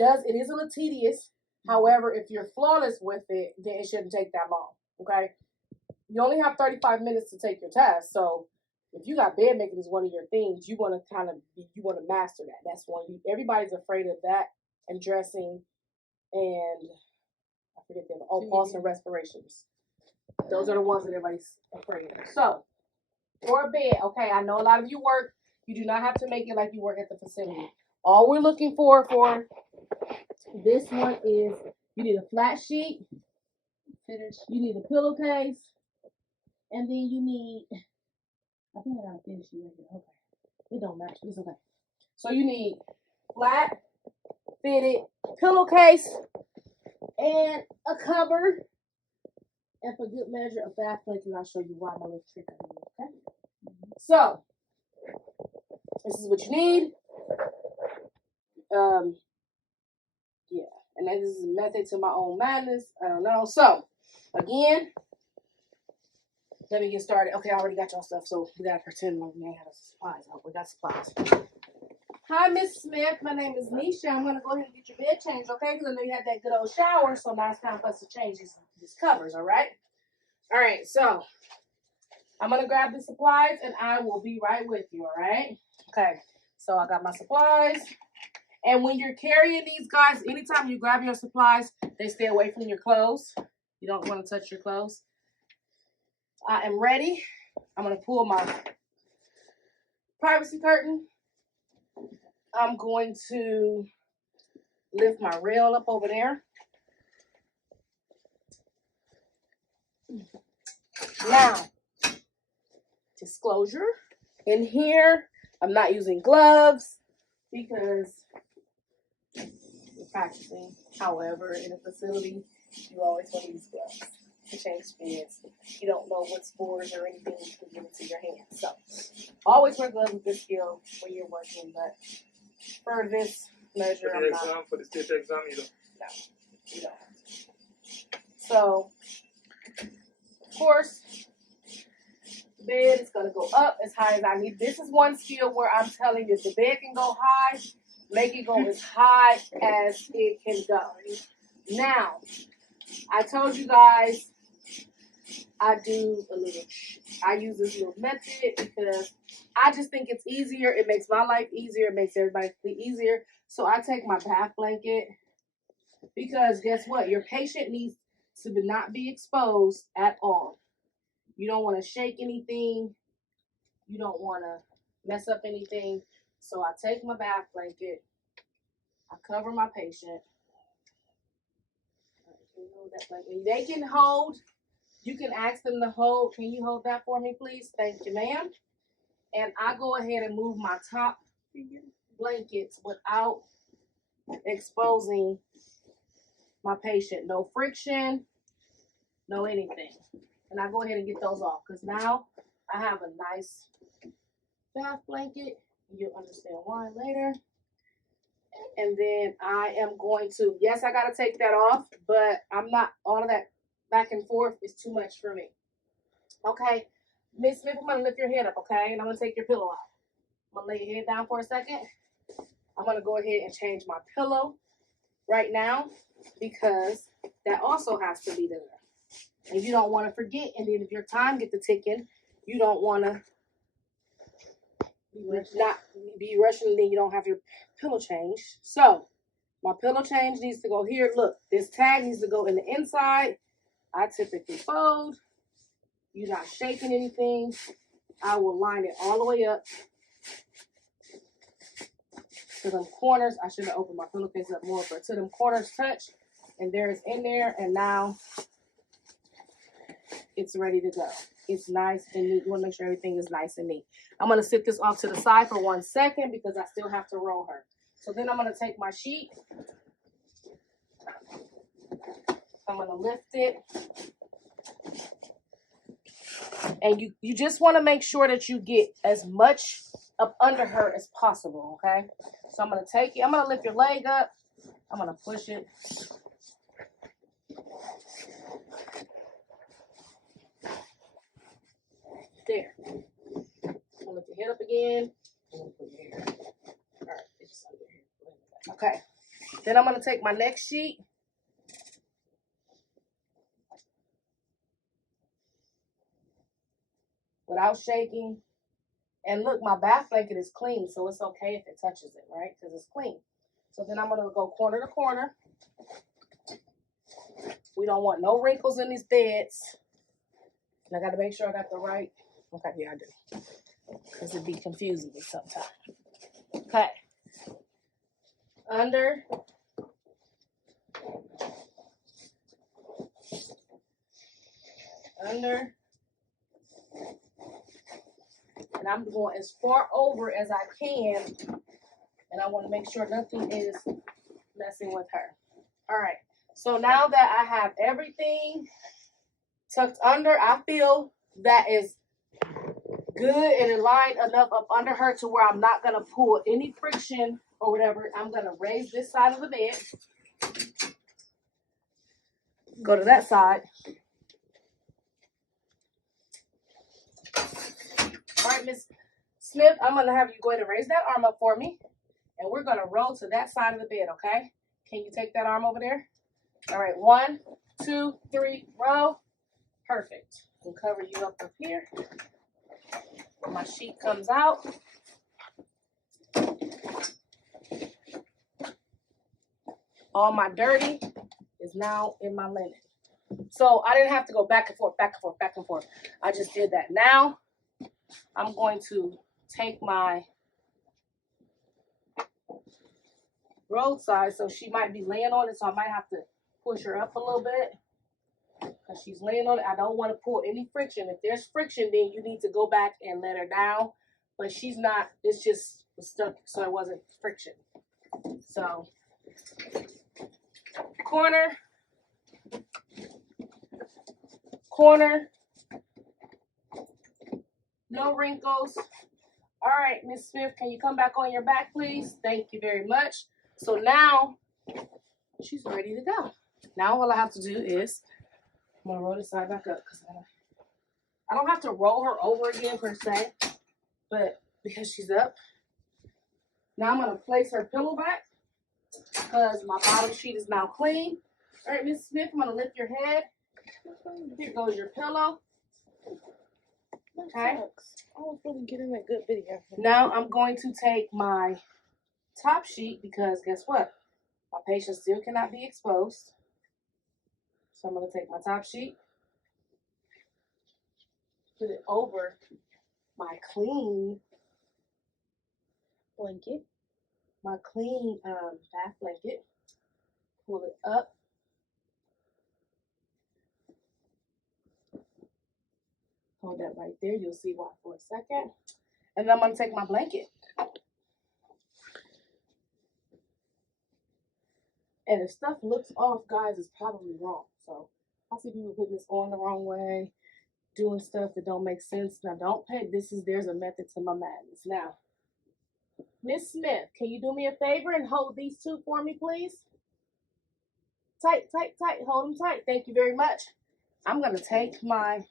It is a little tedious. However, if you're flawless with it, then it shouldn't take that long. Okay. You only have 35 minutes to take your test. So if you got bed making as one of your things, you want to master that. That's one. Everybody's afraid of that, and dressing, and I forget the other. Pulse and respirations. Those are the ones that everybody's afraid of. So for a bed, okay, I know a lot of you work. You do not have to make it like you work at the facility. All we're looking for this one is you need a flat sheet, you need a pillowcase, and then you need, I think I got a thin sheet right here. Okay. It don't match, but it's okay. So you need flat, fitted pillowcase, and a cover. And for good measure, a bath blanket, and I'll show you why my little trick on you, okay? So, this is what you need. Yeah, and then this is a method to my own madness. I don't know. So, again, let me get started. Okay, I already got y'all stuff, so we gotta pretend like we ain't have supplies. Oh, we got supplies. Hi, Miss Smith. My name is Nisha. I'm gonna go ahead and get your bed changed, okay? Because I know you had that good old shower, so now it's time for us to change these covers, all right? All right, so I'm gonna grab the supplies and I will be right with you, all right? Okay, so I got my supplies. And when you're carrying these, guys, anytime you grab your supplies, they stay away from your clothes. You don't want to touch your clothes. I am ready. I'm going to pull my privacy curtain. I'm going to lift my rail up over there. Now, disclosure. In here, I'm not using gloves because we're practicing. However, in a facility, you always want to use gloves to change beds. You don't know what spores or anything can get into your hands. So, always wear gloves with this skill when you're working. But for this measure, for the state exam, you don't. No, you don't. So, of course, the bed is going to go up as high as I need. This is one skill where I'm telling you, if the bed can go high, make it go as high as it can go. Now, I told you guys I use this little method because I just think it's easier. It makes my life easier. It makes everybody's sleep easier. So I take my bath blanket because guess what? Your patient needs to not be exposed at all. You don't want to shake anything. You don't want to mess up anything. So I take my bath blanket. I cover my patient. They can hold. You can ask them to hold. Can you hold that for me, please? Thank you, ma'am. And I go ahead and move my top blankets without exposing my patient. No friction, no anything. And I go ahead and get those off because now I have a nice bath blanket. You'll understand why later. And then I am going to, yes, I got to take that off, but I'm not, all of that back and forth is too much for me. Okay, Miss Smith, I'm going to lift your head up, okay? And I'm going to take your pillow out. I'm going to lay your head down for a second. I'm going to go ahead and change my pillow right now because that also has to be done. And you don't want to forget, and then if your time gets to ticking, you don't want to be rushing, and then you don't have your pillow change. So my pillow change needs to go here. Look, this tag needs to go in the inside. I typically fold. You're not shaking anything. I will line it all the way up to them corners. I should have opened my pillowcase up more, but to them corners touch, and there it's in there, and now it's ready to go. It's nice and neat. You want to make sure everything is nice and neat. I'm going to sit this off to the side for 1 second because I still have to roll her. So then I'm going to take my sheet. I'm going to lift it. And you just want to make sure that you get as much up under her as possible, okay? So I'm going to take it. I'm going to lift your leg up. I'm going to push it. There. I'm going to lift your head up again. All right, it's under here. Okay. Then I'm going to take my next sheet. Without shaking. And look, my bath blanket is clean, so it's okay if it touches it, right? Because it's clean. So then I'm going to go corner to corner. We don't want no wrinkles in these beds. And I got to make sure I got the right. Okay, yeah, I do. Because it'd be confusing me sometimes. Okay. Under. Under. And I'm going as far over as I can. And I want to make sure nothing is messing with her. All right. So now that I have everything tucked under, I feel that is good and aligned enough up under her to where I'm not going to pull any friction or whatever. I'm going to raise this side of the bed. Go to that side. All right, Miss Smith, I'm going to have you go ahead and raise that arm up for me. And we're going to roll to that side of the bed, okay? Can you take that arm over there? All right, 1, 2, 3, roll. Perfect. We'll cover you up here. My sheet comes out. All my dirty is now in my linen. So I didn't have to go back and forth, back and forth, back and forth. I just did that. Now I'm going to take my roadside. So she might be laying on it, so I might have to push her up a little bit. Because she's laying on it. I don't want to pull any friction. If there's friction, then you need to go back and let her down. But she's not. It's just stuck, so it wasn't friction. So, corner. Corner. No wrinkles. All right, Miss Smith, can you come back on your back, please? Thank you very much. So now, she's ready to go. Now all I have to do is I'm gonna roll this side back up because I don't have to roll her over again per se, but because she's up. Now I'm gonna place her pillow back because my bottom sheet is now clean. All right, Miss Smith, I'm gonna lift your head. Here goes your pillow. Okay. I was really getting that good video. Now I'm going to take my top sheet because guess what? My patient still cannot be exposed. So I'm going to take my top sheet, put it over my clean blanket, my clean bath blanket, pull it up. Hold that right there. You'll see why for a second. And then I'm going to take my blanket. And if stuff looks off, guys, it's probably wrong. So I see people putting this on the wrong way, doing stuff that don't make sense. Now, don't pay. There's a method to my madness. Now, Miss Smith, can you do me a favor and hold these two for me, please? Tight, tight, tight. Hold them tight. Thank you very much. I'm going to take my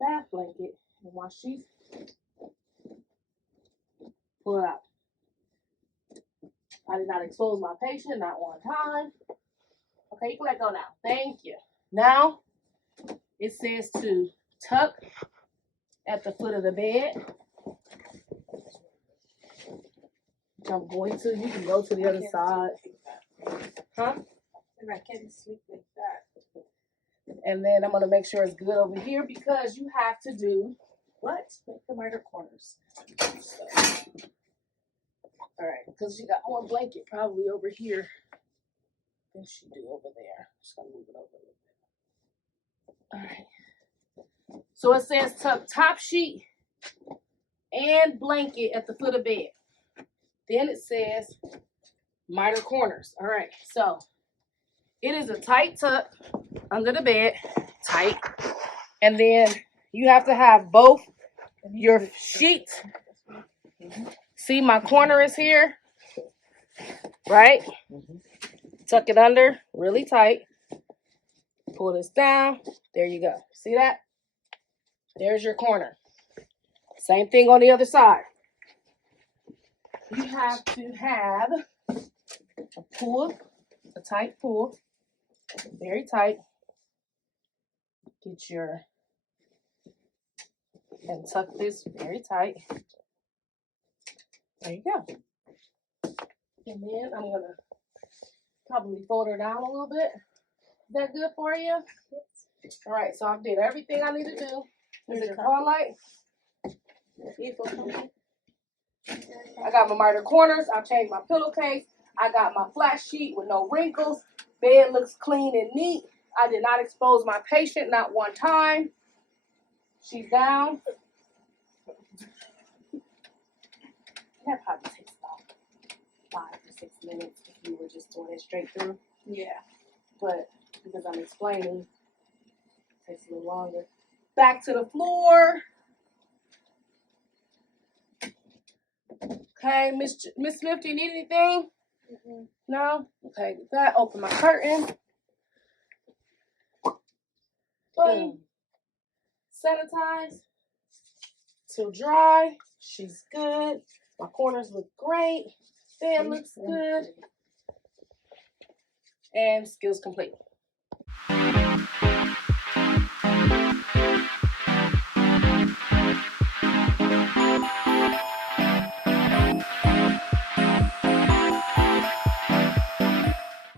bath blanket and my sheet, pull it out. I did not expose my patient, not one time. Okay, you can let go now. Thank you. Now, it says to tuck at the foot of the bed. Which I'm going to. You can go to the other side. Huh? And I can't sleep like that. And then I'm going to make sure it's good over here because you have to do what? Make the miter corners. So. All right, because she got more blanket probably over here than she do over there. Just gonna move it over a little bit. All right. So it says tuck top sheet and blanket at the foot of bed. Then it says miter corners. All right, so it is a tight tuck under the bed, tight, and then you have to have both your sheets. See, my corner is here, right? Tuck it under really tight. Pull this down. There you go. See that? There's your corner. Same thing on the other side. You have to have a pull, a tight pull, very tight. Get your, and tuck this very tight. There you go. And then I'm gonna probably fold her down a little bit. Is that good for you? Yes. All right, so I did everything I need to do. Is it call light? I got my miter corners. I've changed my pillowcase. I got my flat sheet with no wrinkles. Bed looks clean and neat. I did not expose my patient, not one time. She's down. That probably takes about 5 or 6 minutes if you were just doing it straight through. Yeah. But because I'm explaining, it takes a little longer. Back to the floor. Okay, Miss Smith, do you need anything? Mm-hmm. No? Okay, with that, open my curtain. Boom. Sanitize till dry. She's good. My corners look great. Bed looks good. And skills complete.